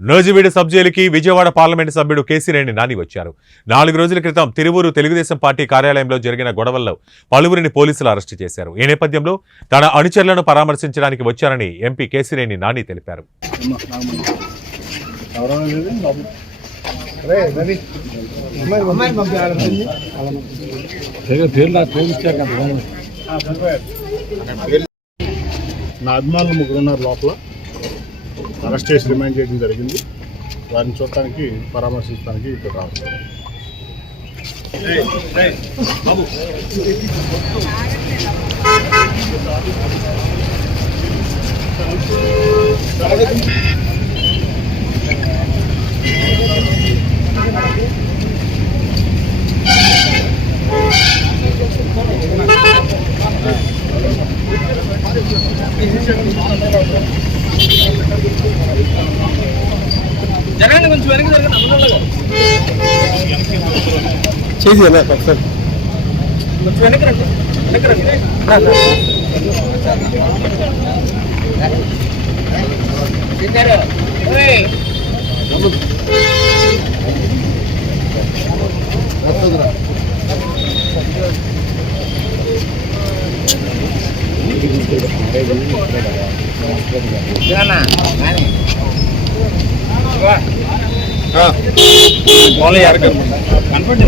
Nuzvid sub జైలుకి Vijayawada parliament సభ్యుడు కేసినేని నాని వచ్చారు. 4 రోజుల క్రితం తిరువూరు తెలుగుదేశం పార్టీ కార్యాలయంలో జరిగిన గొడవల్లో పలువురిని పోలీసులు అరెస్టు చేశారు. ఈ నేపథ్యంలో తన అనుచరులను పరామర్శించడానికి వచ్చారని ఎంపీ కేసినేని నాని తెలిపారు. నా అభిమానులు 3 ఉన్నారు లోపల. అరెస్ట్ చేసి రిమైండ్ చేయడం జరిగింది. వారిని చూడటానికి పరామర్శించడానికి ఇక్కడ రావచ్చు. జరగండి, కొంచెం వెనక్కి జరగండి. కొంచెం వెనక్కి రండి, వెనక్కి రండి. కనపండి.